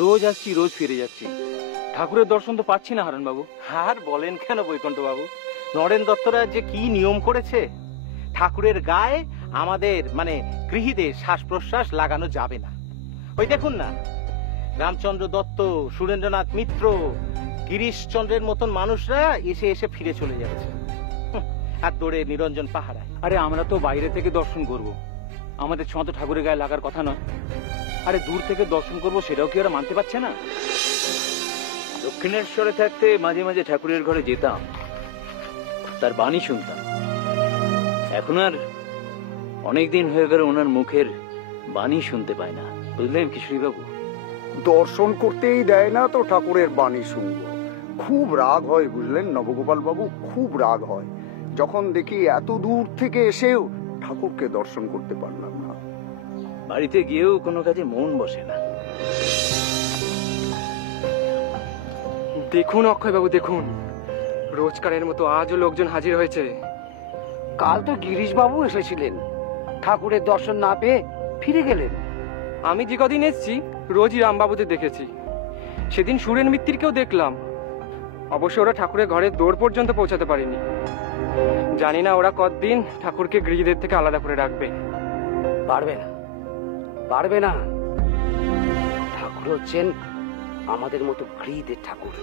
রোজ আসছি, রোজ ফিরে যাচ্ছি, ঠাকুরের দর্শন তো পাচ্ছি না হারান বাবু। আর বলেন কেন বৈকুণ্ঠ বাবু, নরেন দত্তরা যে কি নিয়ম করেছে, ঠাকুরের গায়ে আমাদের মানে গৃহীদের শ্বাস প্রশ্বাস লাগানো যাবে না। ওই দেখুন না, রামচন্দ্র দত্ত, সুরেন্দ্রনাথ মিত্র, গিরিশচন্দ্রের মতন মানুষরা এসে এসে ফিরে চলে যাচ্ছে, আর দৌড়ে নিরঞ্জন পাহারায়। আরে আমরা তো বাইরে থেকে দর্শন করব, আমাদের ছোঁয়া তো ঠাকুরের গায়ে লাগার কথা নয়। আরে দূর থেকে দর্শন করব, সেটাও কি ওরা মানতে পারছে না? দক্ষিণেশ্বরে থাকতে মাঝে মাঝে ঠাকুরের ঘরে যেতাম, তার বাণী শুনতাম। এখন আর অনেকদিন হয়ে গেল ওনার মুখের বাণী শুনতে পায় না, বুঝলেন কিশোরী বাবু? দর্শন করতেই দেয় না তো ঠাকুরের বাণী শুনবো। খুব রাগ হয় বুঝলেন নবগোপাল বাবু, খুব রাগ হয় যখন দেখি এত দূর থেকে এসেও ঠাকুরকে দর্শন করতে পারলাম না। বাড়িতে গিয়েও কোনো কাজে মন বসে না। দেখুন অক্ষয় বাবু, দেখুন রোজকারের মতো আজও লোকজন হাজির হয়েছে। কাল তো গিরিশ বাবু এসেছিলেন, ঠাকুরের দর্শন না পেয়ে ফিরে গেলেন। আমি যে কদিন এসেছি রোজই রামবাবুদের দেখেছি, সেদিন সুরেন মিত্তিরকেও দেখলাম। অবশ্য ওরা ঠাকুরের ঘরের দৌড় পর্যন্ত পৌঁছাতে পারেনি। জানি না ওরা কতদিন ঠাকুরকে গৃহীদের থেকে আলাদা করে রাখবে। পারবে না, পারবে না। ঠাকুর হচ্ছেন আমাদের মতো গৃহীদের ঠাকুর।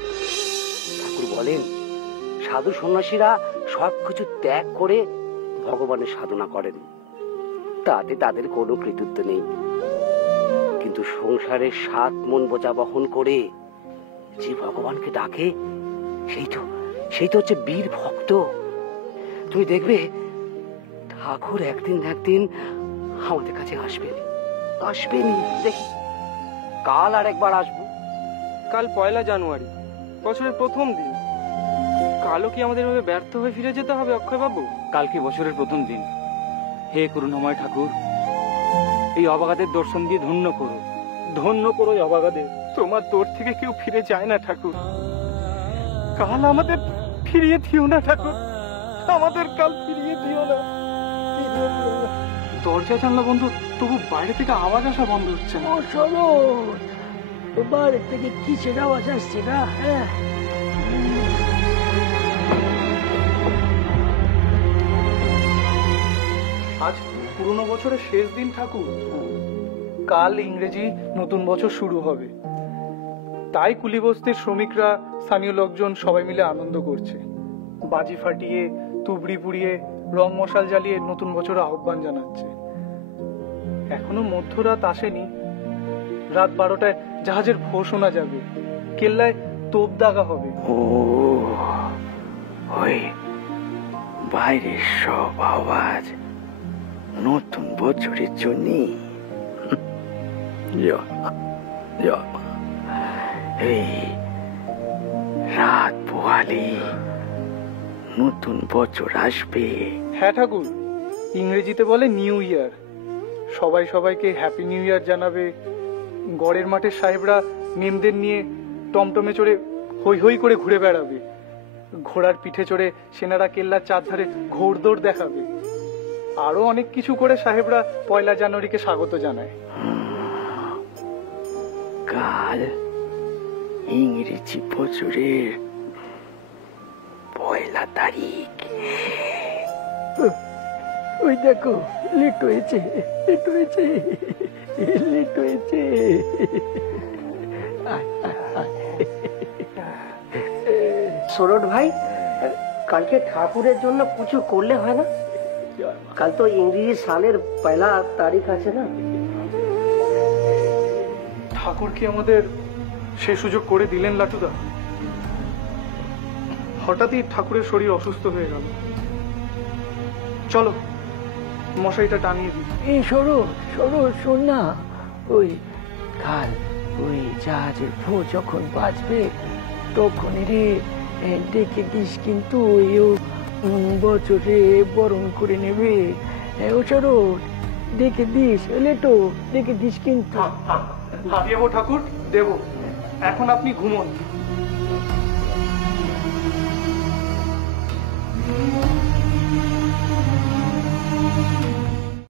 ঠাকুর বলেন, সাধু সন্ন্যাসীরা সবকিছু ত্যাগ করে ভগবানের সাধনা করেন, তাতে তাদের কোনো কৃতিত্ব নেই। কিন্তু সংসারের 7 মন বোঝা বহন করে যে ভগবানকে ডাকে, সেই তো হচ্ছে বীর ভক্ত। তুমি দেখবে ঠাকুর একদিন না একদিন আমাদের কাছে আসবেনি। দেখি কাল আর একবার আসবো। কাল 1 জানুয়ারি, বছরের প্রথম দিন। কালও কি আমাদের ভাবে ব্যর্থ হয়ে ফিরে যেতে হবে অক্ষয় বাবু? কালকে বছরের প্রথম দিন। হে করুণাময় ঠাকুর, এই অবাগাদের দর্শন দিয়ে ধন্য করো, ধন্য করো এই অবাগাদের। তোমার দৌড় থেকে কেউ ফিরে যায় না ঠাকুর, কাল আমাদের ফিরিয়ে দিও না ঠাকুর, আমাদের কাল ফিরিয়ে দিও না। দরজা জানলা বন্ধ, তবু বাইরে থেকে আওয়াজ আসা বন্ধ হচ্ছে না। বাইরে থেকে কিসের আওয়াজ আসছে না? আজ পুরনো বছরের শেষ দিন ঠাকুর, কাল ইংরেজি নতুন বছর শুরু হবে, তাই কুলিবস্তির শ্রমিকরা, স্থানীয় লোকজন সবাই মিলে আনন্দ করছে। বাজি ফাটিয়ে, তুবড়ি পুড়িয়ে, রং মশাল জ্বালিয়ে নতুন বছরের আহ্বান জানাচ্ছে। এখনো মধ্যরাত আসেনি, রাত 12টায় জাহাজের ফো শোনা যাবে, কেল্লায় তোপ দাগা হবে। ওই বাইরের সব আওয়াজ নতুন বছরের জন্য। এই রাত পোহালে নতুন বছর আসবে। হ্যাঁ ঠাকুর, ইংরেজিতে বলে নিউ ইয়ার। সবাই সবাইকে হ্যাপি নিউ ইয়ার জানাবে। গড়ের মাঠের সাহেবরা মেমদের নিয়ে টমটমে চড়ে হই হই করে ঘুরে বেড়াবে। ঘোড়ার পিঠে চড়ে সেনারা কেল্লার চারধারে ঘোড়দৌড় দেখাবে। আরো অনেক কিছু করে সাহেবরা 1 জানুয়ারিকে স্বাগত জানায়। কাল ইংরেজি বছরের 1 তারিখ। ওই দেখো, লেট হয়েছে। সরোড ভাই, কালকে ঠাকুরের জন্য কিছু করলে হয় না? কাল তো ইংরেজি সালের 1 তারিখ আছে না? ঠাকুর কি আমাদের সে সুযোগ করে দিলেন লাটুদা? হঠাৎই ঠাকুরের শরীর অসুস্থ হয়ে গেল। চলো মশাইটা টানিয়ে দিই। এই সরোজ, শোন না, ওই কাল ওই জাহাজের ফো যখন বাজবে তখনই রে ডেকে দিস, কিন্তু বছরে বরণ করে নেবে। ও সরোজ, ডেকে দিস, লেটো ডেকে দিস কিন্তু। দেবো ঠাকুর, দেবো। এখন আপনি ঘুমোন।